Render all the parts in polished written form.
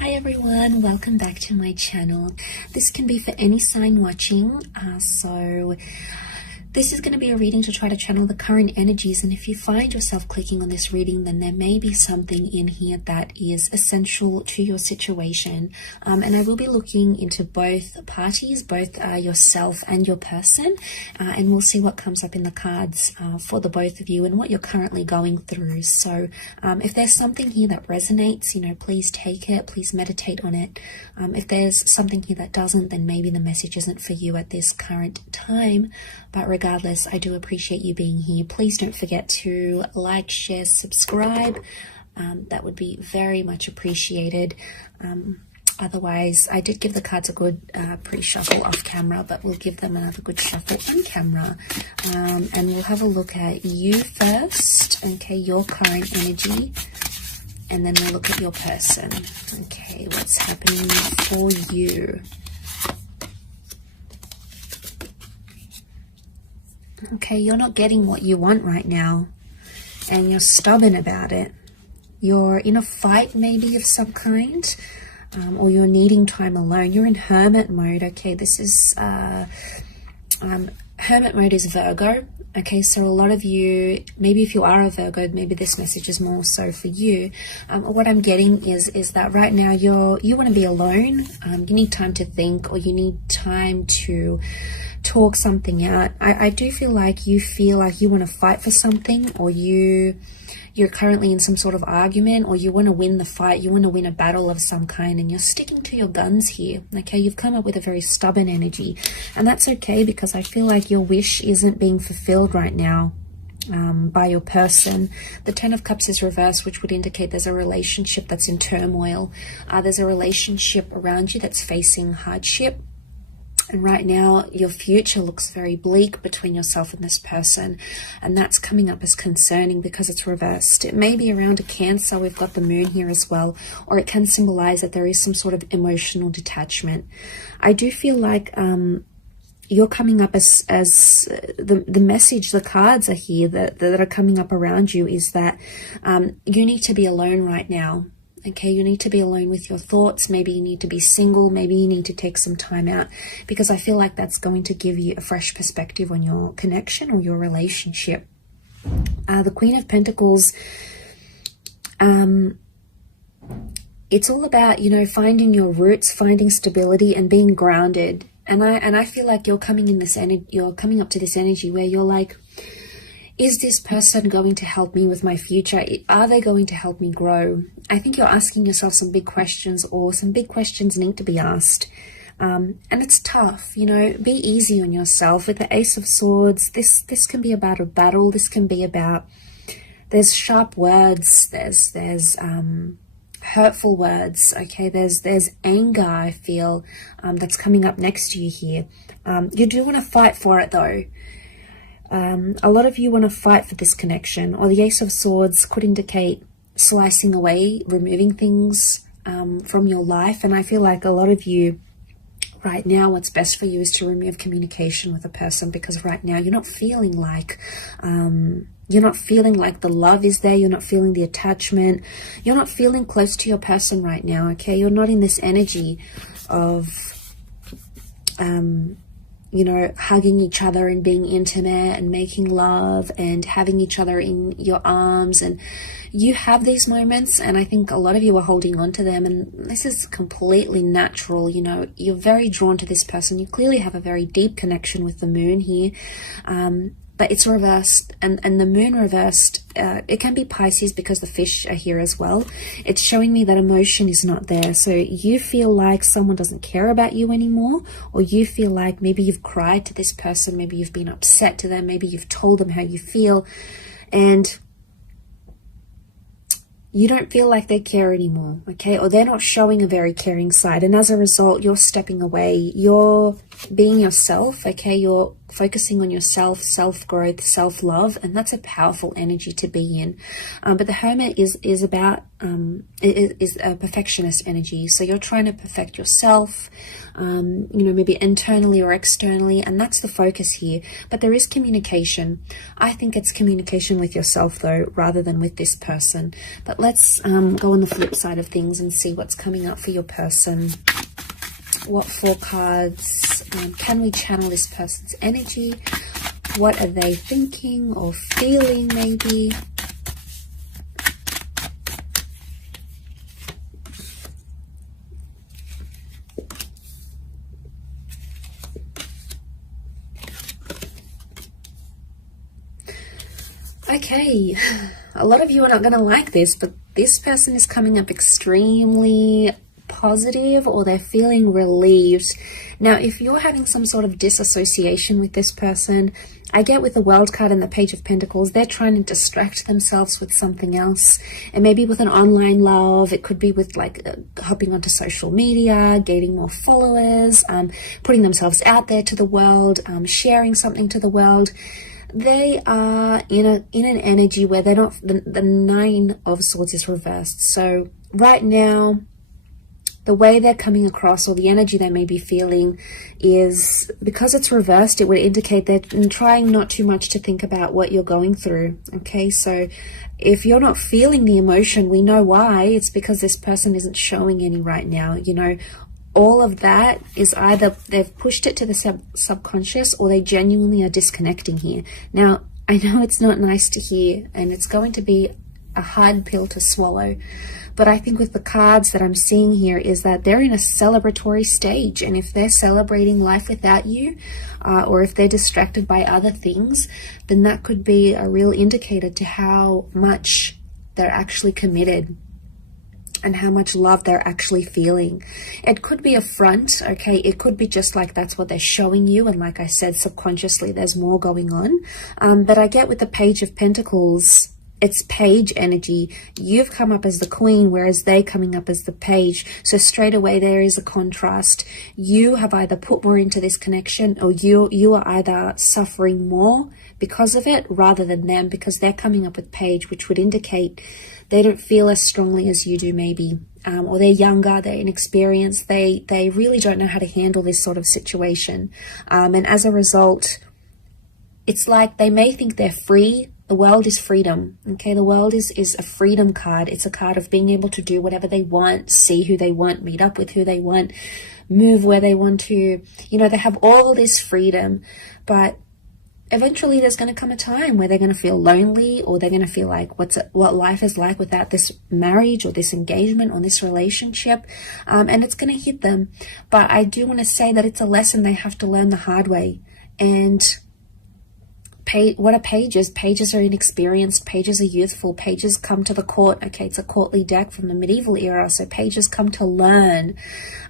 Hi everyone, welcome back to my channel. This can be for any sign watching, so this is going to be a reading to try to channel the current energies, and if you find yourself clicking on this reading, then there may be something in here that is essential to your situation. And I will be looking into both parties, both yourself and your person, and we'll see what comes up in the cards for the both of you and what you're currently going through. So if there's something here that resonates, please take it, please meditate on it. If there's something here that doesn't, then maybe the message isn't for you at this current time. But regardless, I do appreciate you being here. Please don't forget to like, share, subscribe. That would be very much appreciated. Otherwise, I did give the cards a good pre-shuffle off camera, but we'll give them another good shuffle on camera. And we'll have a look at you first, okay, your current energy. And then we'll look at your person. Okay, what's happening for you? Okay, you're not getting what you want right now, and you're stubborn about it. You're in a fight maybe of some kind, or you're needing time alone. You're in hermit mode, okay? This is, hermit mode is Virgo, okay? So a lot of you, maybe if you are a Virgo, maybe this message is more so for you. What I'm getting is that right now you want to be alone. You need time to think, or you need time to talk something out. I do feel like you want to fight for something, or you're currently in some sort of argument, or you want to win the fight, you want to win a battle of some kind, and you're sticking to your guns here, okay? You've come up with a very stubborn energy, and that's okay, because I feel like your wish isn't being fulfilled right now by your person. The Ten of Cups is reversed, which would indicate there's a relationship that's in turmoil. There's a relationship around you that's facing hardship. And right now, your future looks very bleak between yourself and this person. And that's coming up as concerning because it's reversed. It may be around a Cancer. We've got the moon here as well. Or it can symbolize that there is some sort of emotional detachment. I do feel like you're coming up as the message, the cards are here that are coming up around you is that you need to be alone right now. Okay, you need to be alone with your thoughts. Maybe you need to be single. Maybe you need to take some time out, because I feel like that's going to give you a fresh perspective on your connection or your relationship. The Queen of Pentacles, it's all about, finding your roots, finding stability and being grounded. And I feel like you're coming up to this energy where you're like, is this person going to help me with my future? Are they going to help me grow? I think you're asking yourself some big questions, or some big questions need to be asked. And it's tough, be easy on yourself. With the Ace of Swords, this can be about a battle. This can be about, there's sharp words, there's hurtful words, okay? There's anger, I feel, that's coming up next to you here. You do want to fight for it though. A lot of you want to fight for this connection, or the Ace of Swords could indicate slicing away, removing things from your life. And I feel like a lot of you right now, what's best for you is to remove communication with a person, because right now you're not feeling like the love is there. You're not feeling the attachment. You're not feeling close to your person right now, okay? You're not in this energy of hugging each other and being intimate and making love and having each other in your arms. And you have these moments, and I think a lot of you are holding on to them, and this is completely natural. You're very drawn to this person. You clearly have a very deep connection with the moon here. But it's reversed, and the moon reversed, it can be Pisces because the fish are here as well. It's showing me that emotion is not there. So you feel like someone doesn't care about you anymore, or you feel like maybe you've cried to this person, maybe you've been upset to them, maybe you've told them how you feel, and you don't feel like they care anymore, okay? Or they're not showing a very caring side, and as a result, you're stepping away. You're being yourself, okay? You're focusing on yourself, self-growth, self-love, and that's a powerful energy to be in. But the Hermit is about is a perfectionist energy. So you're trying to perfect yourself, you know, maybe internally or externally, and that's the focus here. But there is communication. I think it's communication with yourself though, rather than with this person. But let's go on the flip side of things and see what's coming up for your person. What 4 cards can we channel this person's energy? What are they thinking or feeling maybe? Okay, a lot of you are not going to like this, but this person is coming up extremely positive, or they're feeling relieved. Now, if you're having some sort of disassociation with this person, I get with the World card and the Page of Pentacles, they're trying to distract themselves with something else. And maybe with an online love, it could be with like hopping onto social media, gaining more followers, putting themselves out there to the world, sharing something to the world. They are in an energy where they're not, the 9 of Swords is reversed. So right now, the way they're coming across, or the energy they may be feeling, is because it's reversed, it would indicate they're trying not too much to think about what you're going through. Okay, so if you're not feeling the emotion, we know why. It's because this person isn't showing any right now. You know, all of that is either they've pushed it to the subconscious, or they genuinely are disconnecting here. Now, I know it's not nice to hear, and it's going to be a hard pill to swallow, but I think with the cards that I'm seeing here is that they're in a celebratory stage, and if they're celebrating life without you, or if they're distracted by other things, then that could be a real indicator to how much they're actually committed and how much love they're actually feeling. It could be a front, okay? It could be just like that's what they're showing you, and like I said, subconsciously there's more going on. But I get with the Page of Pentacles, it's page energy. You've come up as the queen, whereas they coming up as the page. So straight away there is a contrast. You have either put more into this connection, or you are either suffering more because of it rather than them, because they're coming up with page, which would indicate they don't feel as strongly as you do maybe. Or they're younger, they're inexperienced, they really don't know how to handle this sort of situation. And as a result, it's like they may think they're free. The world is freedom, okay? The world is a freedom card. It's a card of being able to do whatever they want, see who they want, meet up with who they want, move where they want to. You know, they have all this freedom, but eventually there's going to come a time where they're going to feel lonely, or they're going to feel like what life is like without this marriage or this engagement or this relationship, and it's going to hit them. But I do want to say that it's a lesson they have to learn the hard way. And what are pages? Pages are inexperienced, pages are youthful, pages come to the court. Okay, it's a courtly deck from the medieval era, so pages come to learn.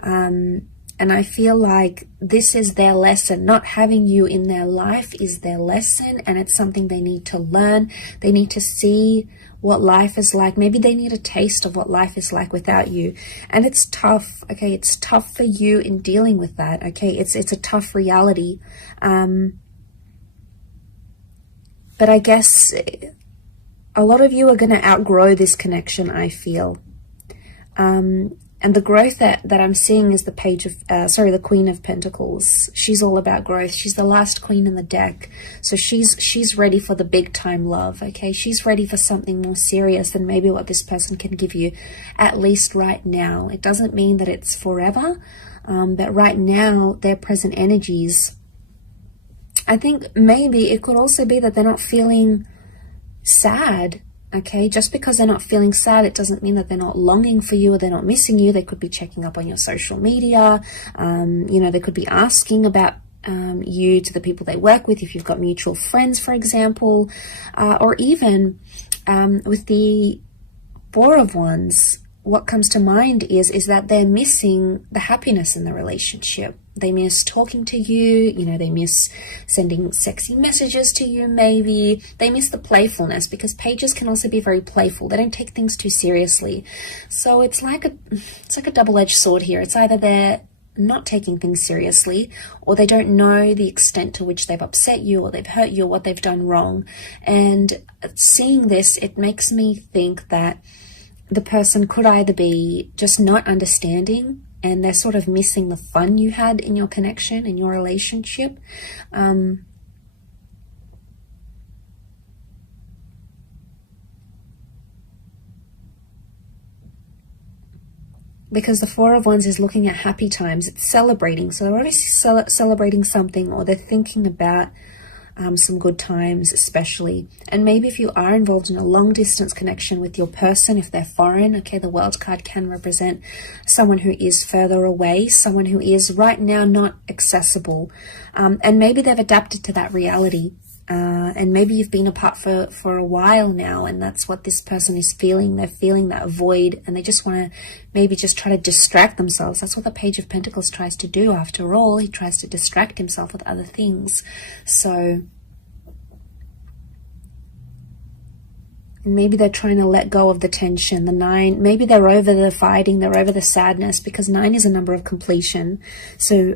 And I feel like this is their lesson. Not having you in their life is their lesson, and it's something they need to learn. They need to see what life is like. Maybe they need a taste of what life is like without you. And it's tough, okay? It's tough for you in dealing with that, okay? It's a tough reality. But I guess a lot of you are going to outgrow this connection, I feel. And the growth that I'm seeing is the the Queen of Pentacles. She's all about growth. She's the last queen in the deck. So she's ready for the big time love, okay? She's ready for something more serious than maybe what this person can give you, at least right now. It doesn't mean that it's forever, but right now, their present energies, I think maybe it could also be that they're not feeling sad, okay? Just because they're not feeling sad, it doesn't mean that they're not longing for you or they're not missing you. They could be checking up on your social media. You know, they could be asking about you to the people they work with, if you've got mutual friends, for example. Or even with the Four of Wands, what comes to mind is that they're missing the happiness in the relationship. They miss talking to you, you know, they miss sending sexy messages to you maybe. They miss the playfulness, because pages can also be very playful. They don't take things too seriously. So it's like a double-edged sword here. It's either they're not taking things seriously, or they don't know the extent to which they've upset you or they've hurt you or what they've done wrong. And seeing this, it makes me think that the person could either be just not understanding and they're sort of missing the fun you had in your connection, in your relationship. Because the Four of Wands is looking at happy times. It's celebrating. So they're obviously celebrating something, or they're thinking about some good times especially. And maybe if you are involved in a long distance connection with your person, if they're foreign, okay, the World card can represent someone who is further away, someone who is right now not accessible. And maybe they've adapted to that reality. And maybe you've been apart for a while now, and that's what this person is feeling. They're feeling that void, and they just want to maybe just try to distract themselves. That's what the Page of Pentacles tries to do. After all, he tries to distract himself with other things. So maybe they're trying to let go of the tension. The 9, maybe they're over the fighting, they're over the sadness, because 9 is a number of completion. So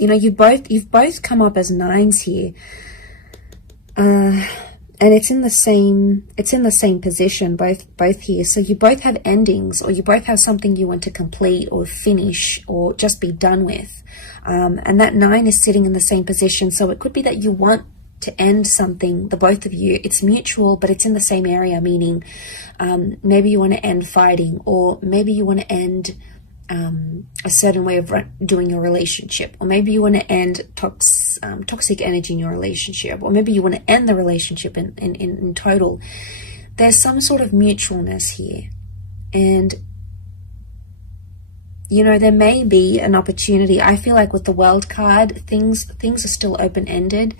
you know, you've both come up as 9s here, and it's in the same position, both here. So you both have endings, or you both have something you want to complete or finish or just be done with, and that 9 is sitting in the same position. So it could be that you want to end something, the both of you. It's mutual, but it's in the same area, meaning maybe you want to end fighting, or maybe you want to end a certain way of doing your relationship, or maybe you want to end toxic energy in your relationship, or maybe you want to end the relationship in total. There's some sort of mutualness here, and you know, there may be an opportunity. I feel like with the World card, things are still open-ended,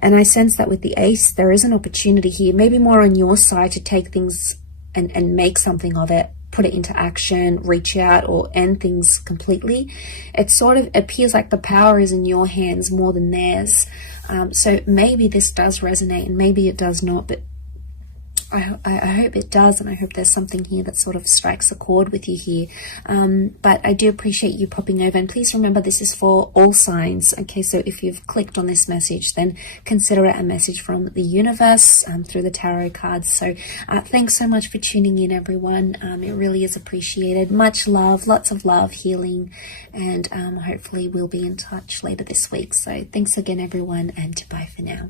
and I sense that with the Ace, there is an opportunity here, maybe more on your side, to take things and make something of it, put it into action, reach out, or end things completely. It sort of appears like the power is in your hands more than theirs. So maybe this does resonate, and maybe it does not, but I hope it does, and I hope there's something here that sort of strikes a chord with you here. But I do appreciate you popping over, and please remember this is for all signs. Okay, so if you've clicked on this message, then consider it a message from the universe through the tarot cards. So thanks so much for tuning in, everyone. It really is appreciated. Much love, lots of love, healing, and hopefully we'll be in touch later this week. So thanks again, everyone, and bye for now.